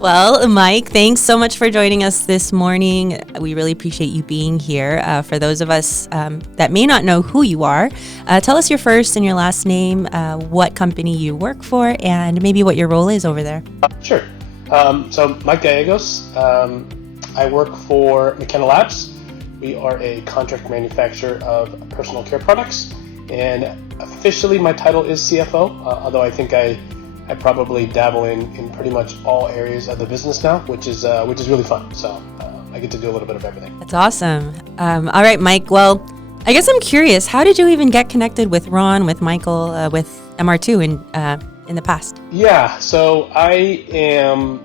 Well, Mike, thanks so much for joining us this morning. We really appreciate you being here. For those of us that may not know who you are, tell us your first and your last name, what company you work for, and maybe what your role is over there. Sure. So Mike Gallegos. I work for McKenna Labs. We are a contract manufacturer of personal care products, and officially my title is CFO, although I think I probably dabble in pretty much all areas of the business now, which is really fun. So I get to do a little bit of everything. That's awesome. All right, Mike. Well, I guess I'm curious, how did you even get connected with Ron, with Michael, with MR2 in the past? Yeah, so I am,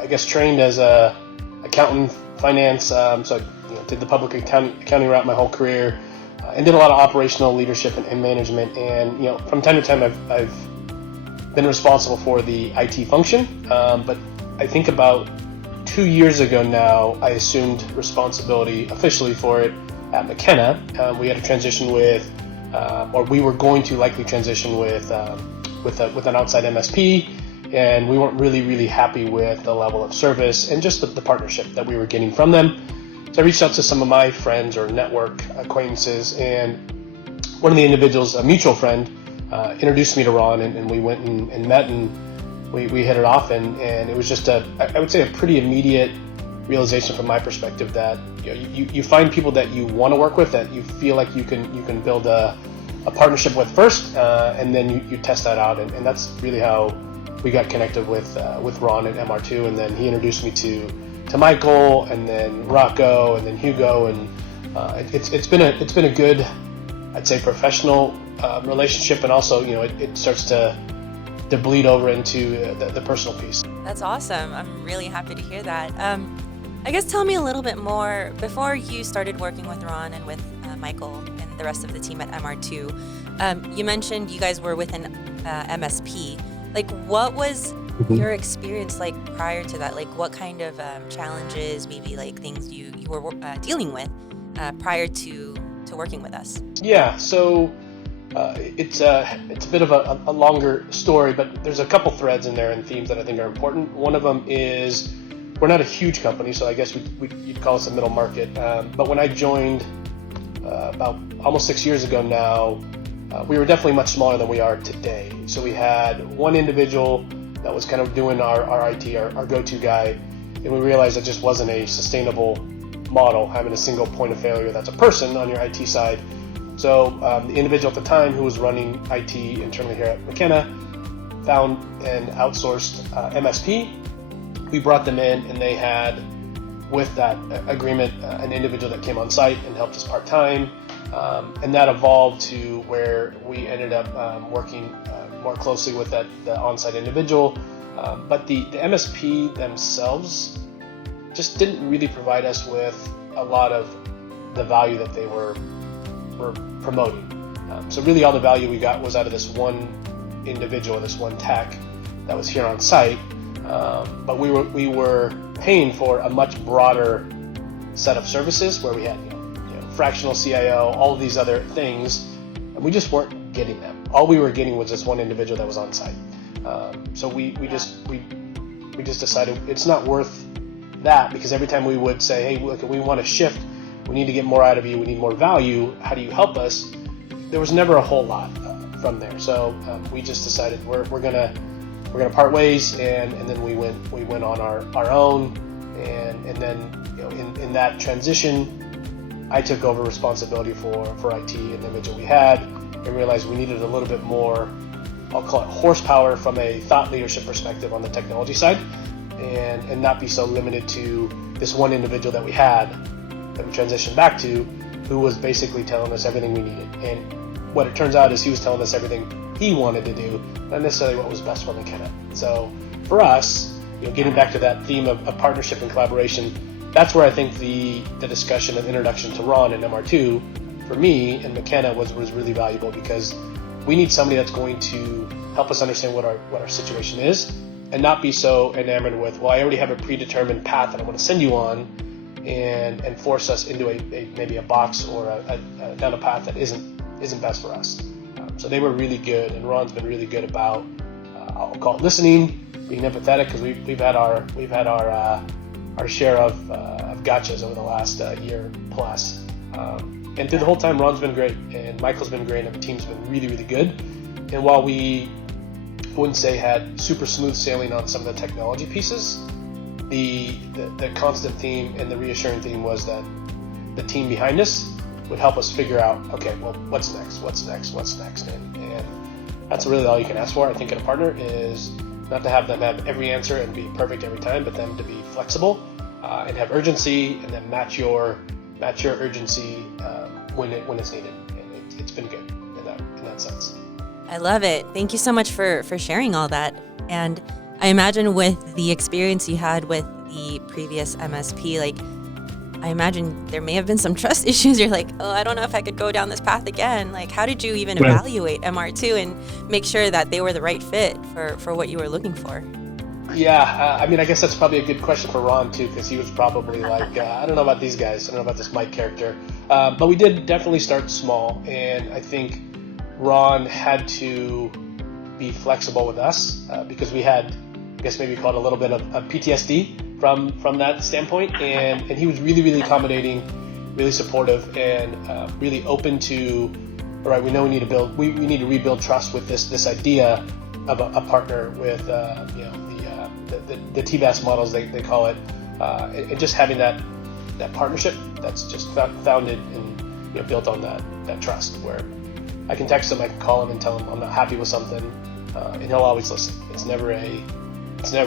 I guess, trained as a accountant, finance. So I did the public accounting route my whole career, and did a lot of operational leadership and management. And from time to time, I've been responsible for the IT function. But I think about 2 years ago now, I assumed responsibility officially for it at McKenna. We had a transition with, or we were going to likely transition with an outside MSP, and we weren't really happy with the level of service and just the partnership that we were getting from them. So I reached out to some of my friends or network acquaintances, and one of the individuals, a mutual friend, introduced me to Ron, and we went and met, and we hit it off, and it was just I would say a pretty immediate realization from my perspective that you find people that you want to work with, that you feel like you can build a partnership with first, and then you test that out, and that's really how we got connected with Ron at MR2, and then he introduced me to Michael, and then Rocco, and then Hugo, and it's been a good, I'd say, professional relationship, and also it starts to bleed over into the personal piece. That's awesome. I'm really happy to hear that. I guess tell me a little bit more, before you started working with Ron and with Michael and the rest of the team at MR2, you mentioned you guys were with an MSP. Like, what was your experience like prior to that? Like, what kind of challenges, maybe like things you were dealing with prior to working with us? Yeah, so it's a bit of a longer story, but there's a couple threads in there and themes that I think are important. One of them is we're not a huge company, so I guess you'd call us a middle market. But when I joined about almost 6 years ago now, we were definitely much smaller than we are today. So we had one individual that was kind of doing our IT, our go-to guy, and we realized it just wasn't a sustainable model, having a single point of failure that's a person on your IT side. So the individual at the time who was running IT internally here at McKenna found an outsourced MSP. We brought them in, and they had, with that agreement, an individual that came on site and helped us part-time, and that evolved to where we ended up working more closely with the on-site individual. But the MSP themselves just didn't really provide us with a lot of the value that they were promoting. So really all the value we got was out of this one individual, this one tech that was here on site. But we were paying for a much broader set of services where we had fractional CIO, all of these other things, and we just weren't getting them. All we were getting was this one individual that was on site. So we just decided it's not worth that, because every time we would say, hey, look, we want to shift, we need to get more out of you, we need more value, how do you help us? There was never a whole lot from there. So we just decided we're gonna part ways, and then we went on our own, and then in that transition, I took over responsibility for IT and the individual we had, and realized we needed a little bit more, I'll call it horsepower, from a thought leadership perspective on the technology side, and not be so limited to this one individual that we had, that we transitioned back to, who was basically telling us everything we needed. And what it turns out is he was telling us everything he wanted to do, not necessarily what was best for McKenna. So for us, getting back to that theme of partnership and collaboration, that's where I think the discussion and introduction to Ron and MR2 for me and McKenna was really valuable, because we need somebody that's going to help us understand what our situation is, and not be so enamored with, well, I already have a predetermined path that I want to send you on, and force us into maybe a box or down a path that isn't best for us. So they were really good, and Ron's been really good about I'll call it listening, being empathetic, because we've had our share of gotchas over the last year plus. And through the whole time, Ron's been great, and Michael's been great, and the team's been really, really good. And while we wouldn't say had super smooth sailing on some of the technology pieces, the constant theme and the reassuring theme was that the team behind us would help us figure out, okay, well, what's next? And that's really all you can ask for, I think, in a partner, is not to have them have every answer and be perfect every time, but them to be flexible and have urgency, and then match your urgency when it's needed. And it's been good in that sense. I love it. Thank you so much for sharing all that. And I imagine with the experience you had with the previous MSP, like, I imagine there may have been some trust issues. You're like, oh, I don't know if I could go down this path again. Like, how did you even evaluate MR2 and make sure that they were the right fit for what you were looking for? Yeah, I mean, I guess that's probably a good question for Ron too, because he was probably like, I don't know about these guys. I don't know about this Mike character. But we did definitely start small, and I think Ron had to be flexible with us because we had, I guess maybe called a little bit of PTSD from that standpoint, and he was really, really accommodating, really supportive, and really open to, all right, we know we need to rebuild trust with this idea of a partner with the TVAS models they call it, and just having that partnership that's just founded and built on that trust, where I can text him, I can call him and tell him I'm not happy with something, and he'll always listen. It's never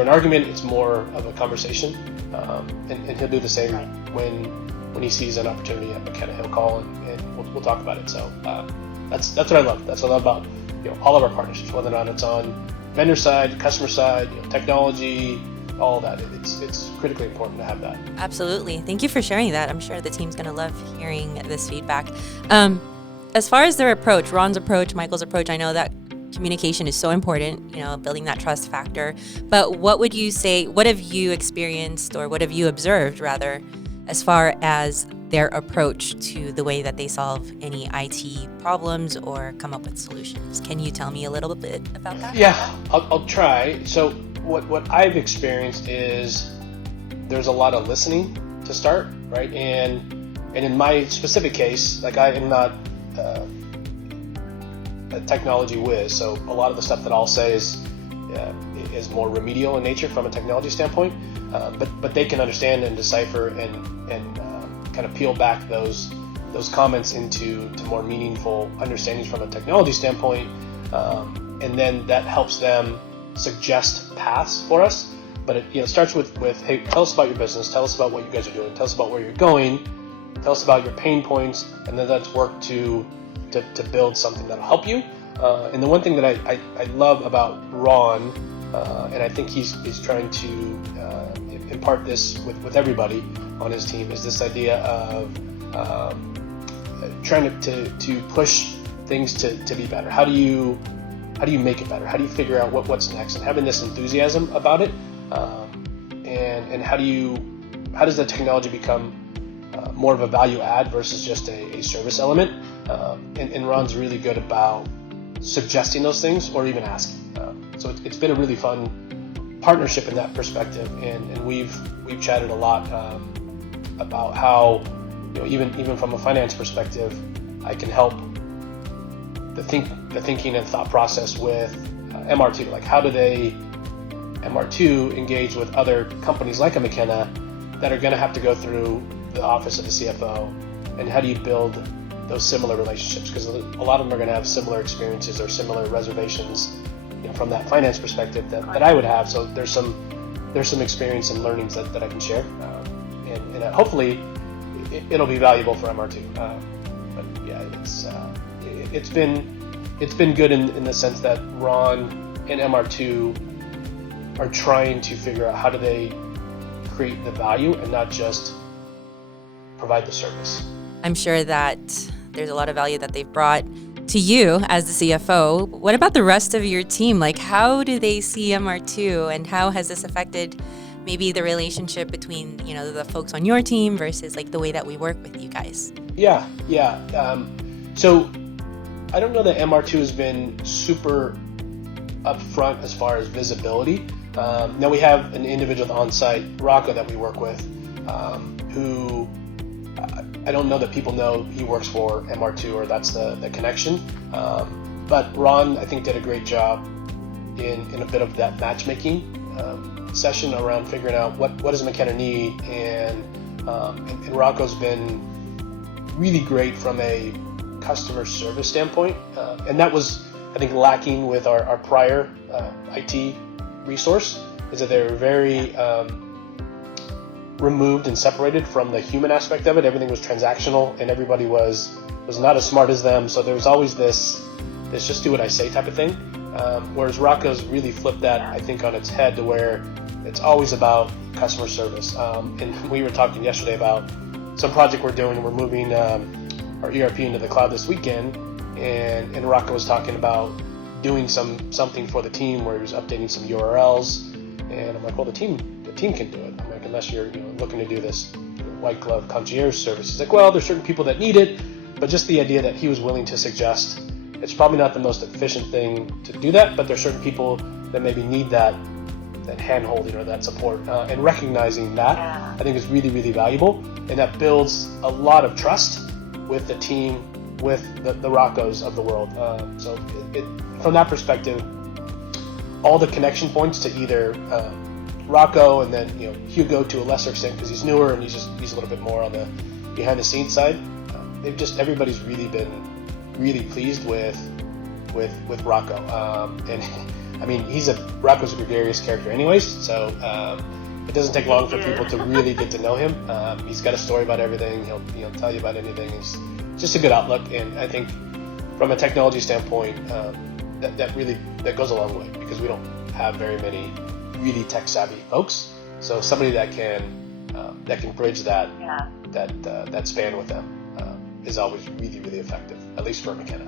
an argument. It's more of a conversation, and he'll do the same when he sees an opportunity at McKenna. He'll call and we'll talk about it. So that's what I love. That's what I love about all of our partnerships, whether or not it's on vendor side, customer side, technology, all that. It's critically important to have that. Absolutely. Thank you for sharing that. I'm sure the team's going to love hearing this feedback. As far as their approach, Ron's approach, Michael's approach, I know that communication is so important, building that trust factor. But what would you say, what have you experienced, or what have you observed rather, as far as their approach to the way that they solve any IT problems or come up with solutions? Can you tell me a little bit about that? Yeah, I'll try. So what I've experienced is there's a lot of listening to start, right? And in my specific case, like, I am not a technology whiz, so a lot of the stuff that I'll say is more remedial in nature from a technology standpoint, but they can understand and decipher and kind of peel back those comments into more meaningful understandings from a technology standpoint, and then that helps them suggest paths for us. But it starts with, hey, tell us about your business, tell us about what you guys are doing, tell us about where you're going, tell us about your pain points, and then let's work to build something that'll help you. And the one thing that I love about Ron, and I think he's trying to impart this with everybody on his team, is this idea of trying to push things to be better. How do you make it better? How do you figure out what's next? And having this enthusiasm about it, and how does the technology become more of a value add versus just a service element? And Ron's really good about suggesting those things or even asking. So it's been a really fun partnership in that perspective, and we've chatted a lot about how even from a finance perspective, I can help the thinking and thought process with MR2. Like, how do MR2 engage with other companies like a McKenna that are going to have to go through the office of the CFO, and how do you build those similar relationships? Because a lot of them are going to have similar experiences or similar reservations from that finance perspective that I would have. So there's some experience and learnings that I can share, and hopefully it'll be valuable for MR2. But yeah, it's been good in the sense that Ron and MR2 are trying to figure out how do they create the value and not just provide the service. I'm sure that there's a lot of value that they've brought to you as the CFO. What about the rest of your team? Like, how do they see MR2, and how has this affected maybe the relationship between, the folks on your team versus like the way that we work with you guys? Yeah. So I don't know that MR2 has been super up front as far as visibility. Now we have an individual on site, Rocco, that we work with, who I don't know that people know he works for MR2 or that's the connection. But Ron, I think, did a great job in a bit of that matchmaking session around figuring out what does McKenna need, and Rocco's been really great from a customer service standpoint, and that was, I think, lacking with our prior IT resource, is that they were very removed and separated from the human aspect of it. Everything was transactional, and everybody was not as smart as them. So there was always this just do what I say type of thing. Whereas Rocco's really flipped that, I think, on its head to where it's always about customer service. And we were talking yesterday about some project we're doing. We're moving our ERP into the cloud this weekend, and Rocco was talking about doing something for the team where he was updating some URLs, and I'm like, well, the team can do it. I'm like, unless you're looking to do this white glove concierge service. He's like, well, there's certain people that need it, but just the idea that he was willing to suggest, it's probably not the most efficient thing to do that, but there's certain people that maybe need that hand-holding or that support, and recognizing that, I think, is really, really valuable, and that builds a lot of trust with the team, with the Roccos of the world. So from that perspective, all the connection points to either Rocco and then Hugo to a lesser extent because he's newer and he's a little bit more on the behind the scenes side. Everybody's really been really pleased with Rocco, and I mean Rocco's a gregarious character anyways, so it doesn't take long for people to really get to know him. He's got a story about everything. He'll tell you about anything. He's just a good outlook, and I think from a technology standpoint, that goes a long way because we don't have very many really tech savvy folks. So somebody that can bridge that span with them is always really, really effective, at least for McKenna.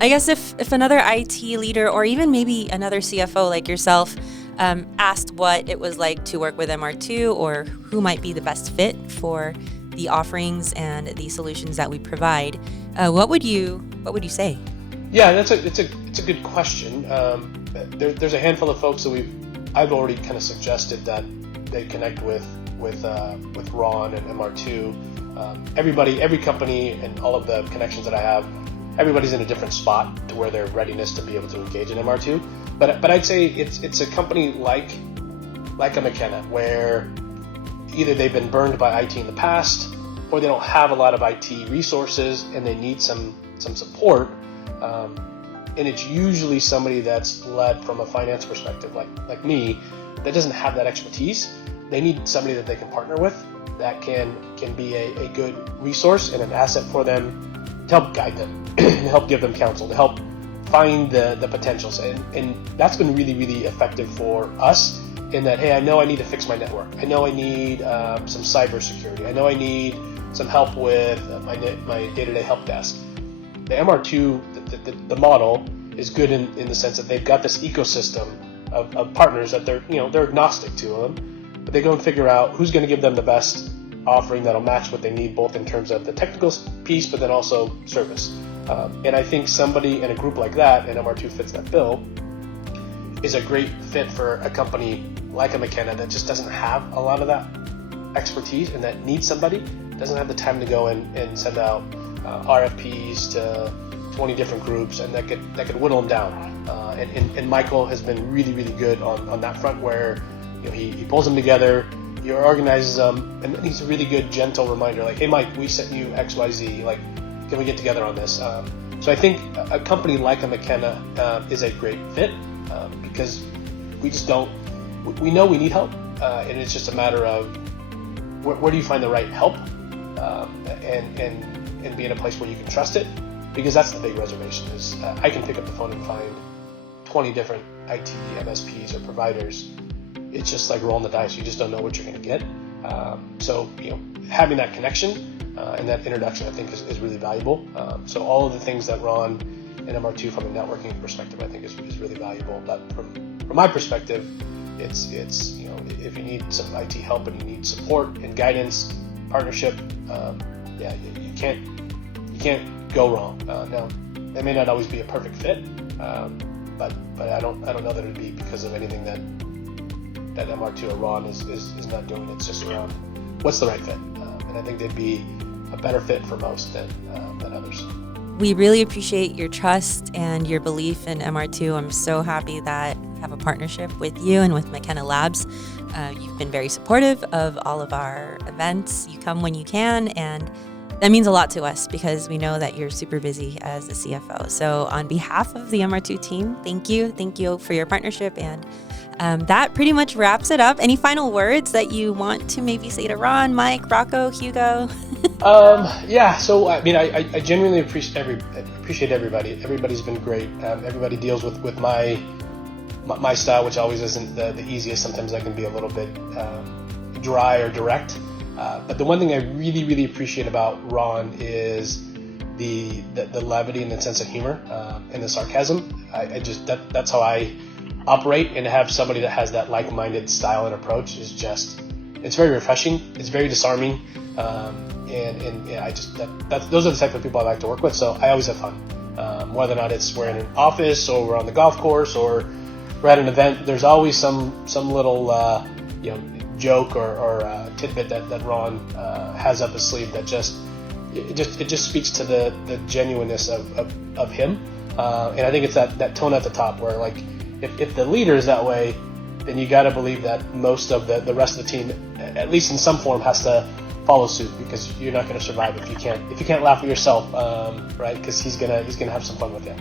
I guess if another IT leader or even maybe another CFO like yourself asked what it was like to work with MR2 or who might be the best fit for the offerings and the solutions that we provide, what would you say? Yeah, it's a good question. There's a handful of folks that I've already kind of suggested that they connect with Ron and MR2. Every company and all of the connections that I have, everybody's in a different spot to where their readiness to be able to engage in MR2. But I'd say it's a company like a McKenna where either they've been burned by IT in the past, or they don't have a lot of IT resources and they need some support. And it's usually somebody that's led from a finance perspective, like me, that doesn't have that expertise. They need somebody that they can partner with that can be a good resource and an asset for them to help guide them, to help give them counsel, to help find the potentials. And that's been really, really effective for us in that, hey, I know I need to fix my network. I know I need some cybersecurity. I know I need some help with my day-to-day help desk. The MR2, the model is good in the sense that they've got this ecosystem of partners that they're agnostic to them, but they go and figure out who's going to give them the best offering that'll match what they need, both in terms of the technical piece, but then also service. And I think somebody in a group like that, and MR2 fits that bill, is a great fit for a company like a McKenna that just doesn't have a lot of that expertise and that needs somebody, doesn't have the time to go and send out RFPs to 20 different groups, and that could whittle them down. And Michael has been really, really good on that front, where he pulls them together, he organizes them, and he's a really good, gentle reminder, like, hey, Mike, we sent you X, Y, Z, like, can we get together on this? So I think a company like a McKenna is a great fit because we know we need help, and it's just a matter of where do you find the right help, and be in a place where you can trust it, because that's the big reservation is I can pick up the phone and find 20 different IT MSPs or providers. It's just like rolling the dice. You just don't know what you're going to get. So having that connection and that introduction, I think, is really valuable. So all of the things that Ron and MR2 from a networking perspective, I think, is really valuable. But from my perspective, it's if you need some IT help and you need support and guidance, partnership, you can't go wrong. Now, they may not always be a perfect fit, but I don't know that it would be because of anything that MR2 or Ron is not doing. It's just around what's the right fit, and I think they'd be a better fit for most than others. We really appreciate your trust and your belief in MR2. I'm so happy that I have a partnership with you and with McKenna Labs. You've been very supportive of all of our events. You come when you can, and that means a lot to us because we know that you're super busy as the CFO. So on behalf of the MR2 team, thank you. Thank you for your partnership. And that pretty much wraps it up. Any final words that you want to maybe say to Ron, Mike, Rocco, Hugo? Yeah, so I mean, I genuinely appreciate everybody. Everybody's been great. Everybody deals with my style, which always isn't the easiest. Sometimes I can be a little bit dry or direct. But the one thing I really, really appreciate about Ron is the levity and the sense of humor and the sarcasm. That's how I operate, and to have somebody that has that like-minded style and approach is just, it's very refreshing. It's very disarming. And yeah, those are the type of people I like to work with. So I always have fun, whether or not it's we're in an office or we're on the golf course or we're at an event. There's always some little joke or tidbit that Ron has up his sleeve that just speaks to the genuineness of him. And I think it's that tone at the top where, like, if the leader is that way, then you got to believe that most of the rest of the team, at least in some form, has to follow suit, because you're not going to survive if you can't laugh at yourself, right? Because he's gonna have some fun with you.